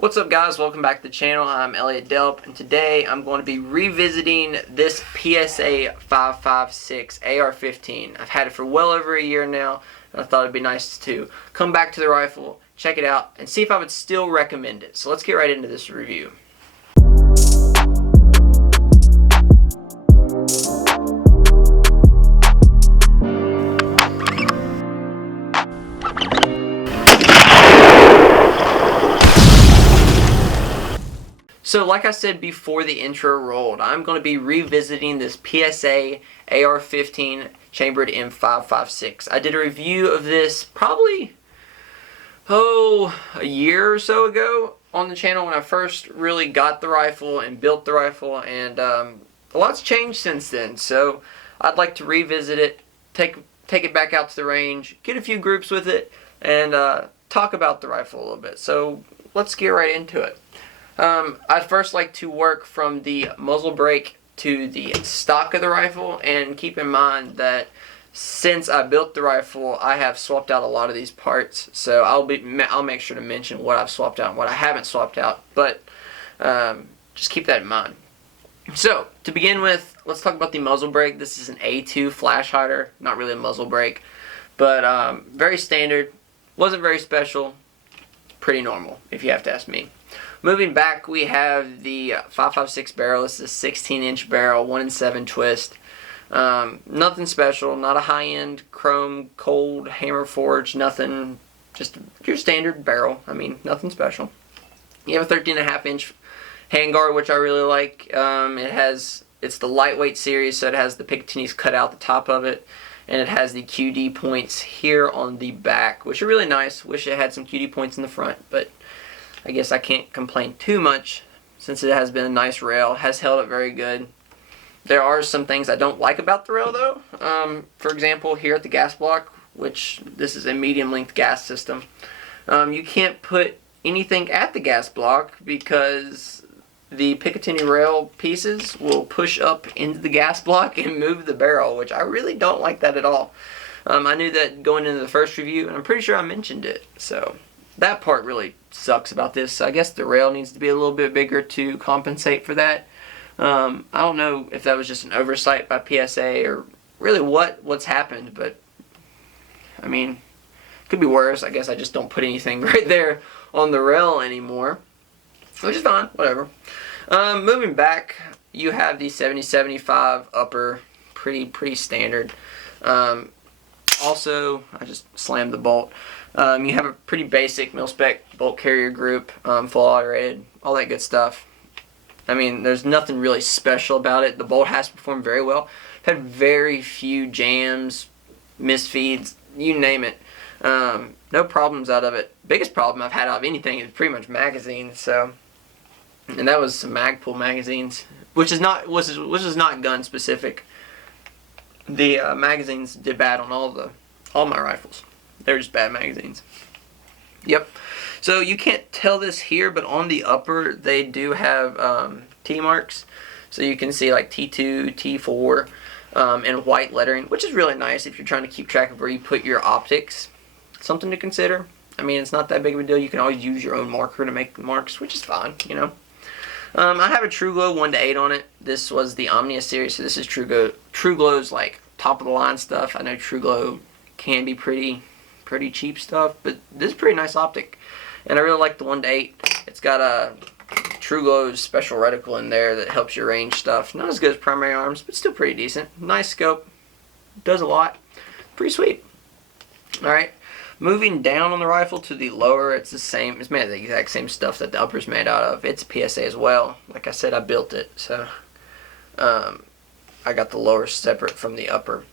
What's up guys, welcome back to the channel. I'm Elliott Delp, and today I'm going to be revisiting this PSA 556 AR-15. I've had it for well over a year now, and I thought it'd be nice to come back to the rifle, check it out, and see if I would still recommend it. So let's get right into this review. So like I said before the intro rolled, I'm going to be revisiting this PSA AR-15 chambered in 556. I did a review of this probably, a year or so ago on the channel when I first really got the rifle and built the rifle, and a lot's changed since then. So I'd like to revisit it, take it back out to the range, get a few groups with it, and talk about the rifle a little bit. So let's get right into it. I'd first like to work from the muzzle brake to the stock of the rifle, and keep in mind that since I built the rifle, I have swapped out a lot of these parts, so I'll make sure to mention what I've swapped out and what I haven't swapped out, but just keep that in mind. So to begin with, let's talk about the muzzle brake. This is an A2 flash hider, not really a muzzle brake, but very standard, wasn't very special, pretty normal if you have to ask me. Moving back, we have the 556 barrel. This is a 16-inch barrel, 1-in-7 twist. Nothing special, not a high-end chrome, cold, hammer forged, nothing, just your standard barrel. I mean, nothing special. You have a 13.5-inch handguard, which I really like. It's the lightweight series, so it has the Picatinny's cut out the top of it, and it has the QD points here on the back, which are really nice. Wish it had some QD points in the front, but I guess I can't complain too much since it has been a nice rail, has held up very good. There are some things I don't like about the rail though. For example, here at the gas block, which this is a medium length gas system, you can't put anything at the gas block because the Picatinny rail pieces will push up into the gas block and move the barrel, which I really don't like that at all. I knew that going into the first review, and I'm pretty sure I mentioned it, so that part really sucks about this. I guess the rail needs to be a little bit bigger to compensate for that. I don't know if that was just an oversight by PSA or really what's happened, but I mean, it could be worse. I guess I just don't put anything right there on the rail anymore, which is fine, whatever. Moving back, you have the 70-75 upper, pretty standard. Also, I just slammed the bolt. You have a pretty basic mil-spec bolt carrier group, full auto rated, all that good stuff. I mean, there's nothing really special about it. The bolt has performed very well. I've had very few jams, misfeeds, you name it. No problems out of it. Biggest problem I've had out of anything is pretty much magazines. So, and that was some Magpul magazines, which is not gun specific. The magazines did bad on all my rifles. They're just bad magazines. Yep. So you can't tell this here, but on the upper they do have T marks. So you can see like T2, T4, and white lettering, which is really nice if you're trying to keep track of where you put your optics. Something to consider. I mean, it's not that big of a deal. You can always use your own marker to make the marks, which is fine, you know. I have a TruGlow 1-8 on it. This was the Omnia series, so this is TruGlow's like top of the line stuff. I know TruGlow can be pretty cheap stuff, but this is pretty nice optic, and I really like the 1-8. It's got a TruGlow's special reticle in there that helps your range stuff. Not as good as primary arms, but still pretty decent. Nice scope, does a lot, pretty sweet. Alright, moving down on the rifle to the lower, it's the same, it's made of the exact same stuff that the upper's made out of. It's a PSA as well. Like I said, I built it, so I got the lower separate from the upper.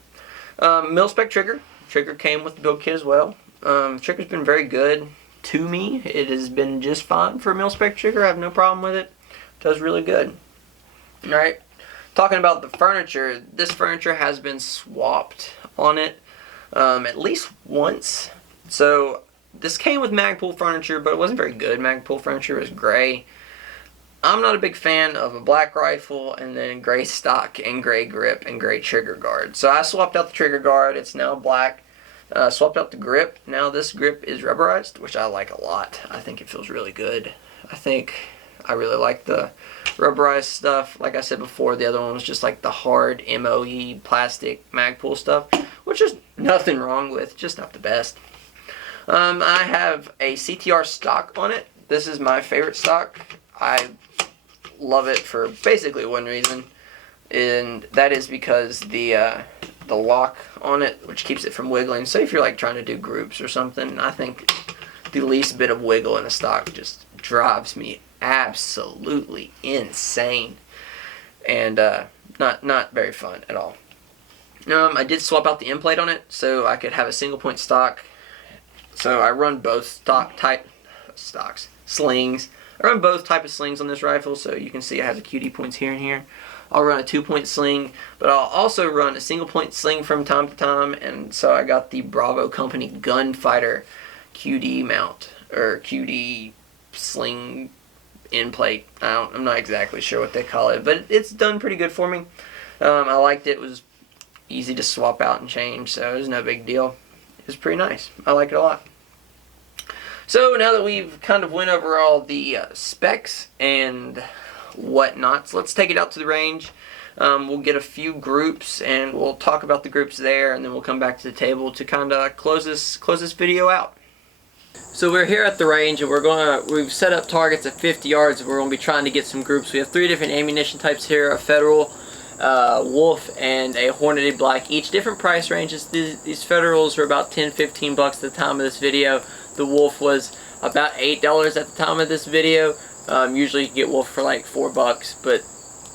Mil-spec trigger. Trigger came with the build kit as well. Trigger's been very good to me. It has been just fine for a mil-spec trigger. I have no problem with it. It does really good. Alright, talking about the furniture, this furniture has been swapped on it at least once. So this came with Magpul furniture, but it wasn't very good. Magpul furniture was gray. I'm not a big fan of a black rifle and then gray stock and gray grip and gray trigger guard. So I swapped out the trigger guard. It's now black. Swapped out the grip. Now this grip is rubberized, which I like a lot. I think it feels really good. I really like the rubberized stuff. Like I said before, the other one was just like the hard MOE plastic Magpul stuff, which is nothing wrong with, just not the best. I have a CTR stock on it. This is my favorite stock. I love it for basically one reason, and that is because the lock on it, which keeps it from wiggling. So if you're like trying to do groups or something, I think the least bit of wiggle in a stock just drives me absolutely insane, and not very fun at all. I did swap out the end plate on it so I could have a single point stock. So I run both slings. I run both type of slings on this rifle, so you can see I have the QD points here and here. I'll run a 2-point sling, but I'll also run a single point sling from time to time, and so I got the Bravo Company Gunfighter QD mount, or QD sling end plate. I'm not exactly sure what they call it, but it's done pretty good for me. I liked it. It was easy to swap out and change, so it was no big deal. It was pretty nice. I like it a lot. So now that we've kind of went over all the specs and whatnot, so let's take it out to the range. We'll get a few groups and we'll talk about the groups there, and then we'll come back to the table to kind of close this video out. So we're here at the range, and we've set up targets at 50 yards. We're going to be trying to get some groups. We have 3 different ammunition types here: a Federal, Wolf, and a Hornady Black. Each different price ranges. These Federals are about $10-15 at the time of this video. The Wolf was about $8 at the time of this video. Usually you can get Wolf for like $4, but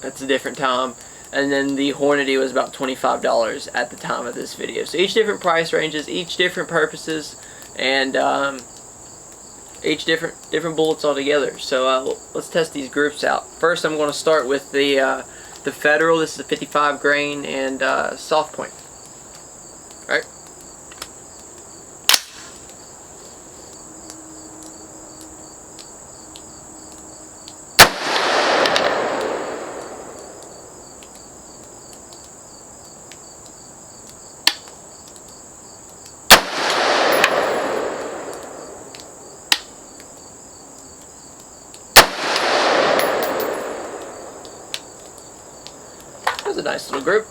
that's a different time. And then the Hornady was about $25 at the time of this video. So each different price ranges, each different purposes, and each different bullets altogether. So let's test these groups out. First, I'm going to start with the Federal. This is a 55 grain and soft point. All right. That was a nice little group.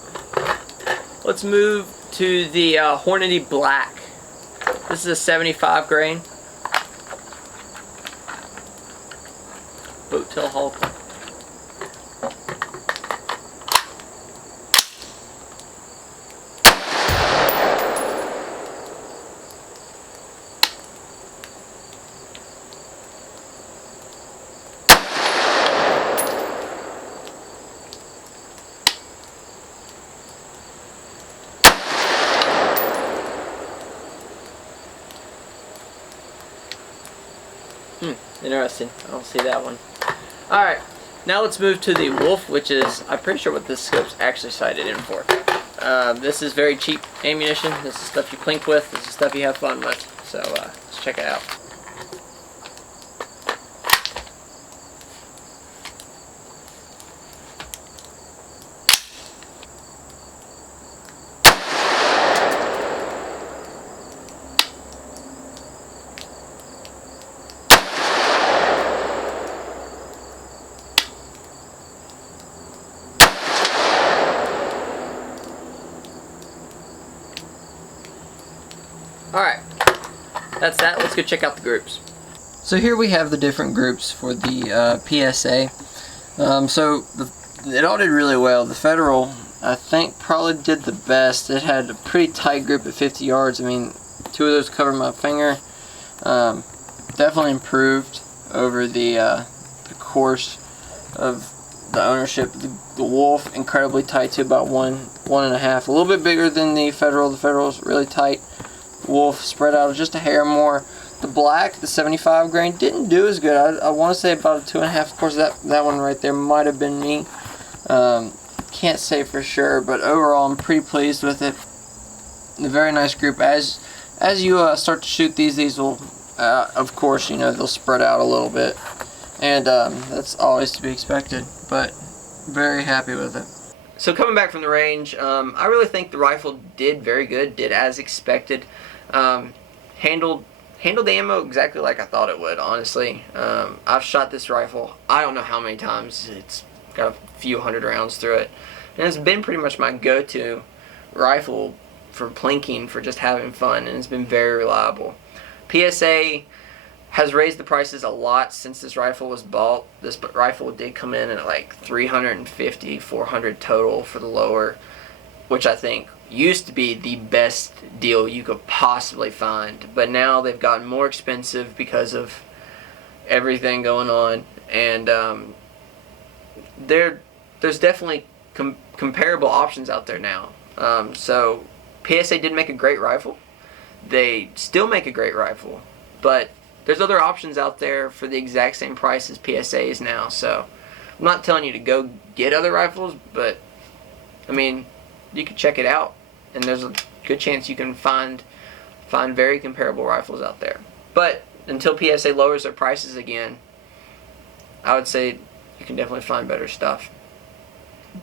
Let's move to the Hornady Black. This is a 75 grain. Boat tail hull point. Interesting. I don't see that one. Alright, now let's move to the Wolf, which is, I'm pretty sure what this scope's actually sighted in for. This is very cheap ammunition. This is stuff you clink with. This is stuff you have fun with. So let's check it out. Alright, that's that. Let's go check out the groups. So here we have the different groups for the PSA. It all did really well. The Federal, I think, probably did the best. It had a pretty tight grip at 50 yards. I mean, 2 of those covered my finger. Definitely improved over the course of the ownership. The Wolf, incredibly tight to about 1.5. A little bit bigger than the Federal. The Federal's really tight. Wolf spread out just a hair more. The Black, the 75 grain, didn't do as good. I want to say about a 2.5. Of course, that one right there might have been me. Can't say for sure, but overall, I'm pretty pleased with it. A very nice group. As you start to shoot these will, of course, they'll spread out a little bit, and that's always to be expected. But very happy with it. So coming back from the range, I really think the rifle did very good, did as expected. Handled the ammo exactly like I thought it would, honestly. I've shot this rifle, I don't know how many times. It's got a few hundred rounds through it. And it's been pretty much my go-to rifle for plinking, for just having fun, and it's been very reliable. PSA has raised the prices a lot since this rifle was bought. This rifle did come in at like $350, $400 total for the lower, which I think used to be the best deal you could possibly find. But now they've gotten more expensive because of everything going on, and there's definitely comparable options out there now. So PSA did make a great rifle. They still make a great rifle, but there's other options out there for the exact same price as PSA is now. So I'm not telling you to go get other rifles, but I mean, you can check it out, and there's a good chance you can find very comparable rifles out there. But until PSA lowers their prices again, I would say you can definitely find better stuff.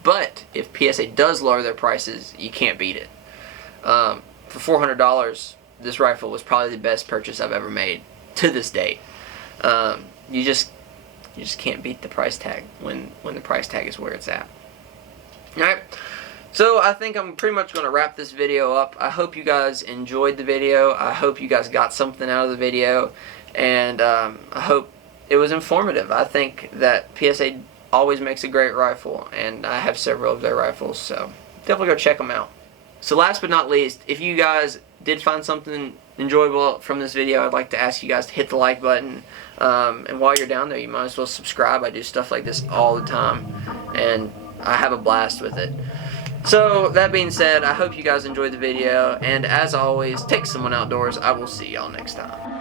But if PSA does lower their prices, you can't beat it. For $400, this rifle was probably the best purchase I've ever made to this date. You just can't beat the price tag when the price tag is where it's at. Alright, so I think I'm pretty much going to wrap this video up. I hope you guys enjoyed the video. I hope you guys got something out of the video, and I hope it was informative. I think that PSA always makes a great rifle, and I have several of their rifles, so definitely go check them out. So last but not least, if you guys did find something enjoyable from this video, I'd like to ask you guys to hit the like button, and while you're down there, you might as well subscribe. I do stuff like this all the time, and I have a blast with it. So that being said, I hope you guys enjoyed the video, and as always, take someone outdoors. I will see y'all next time.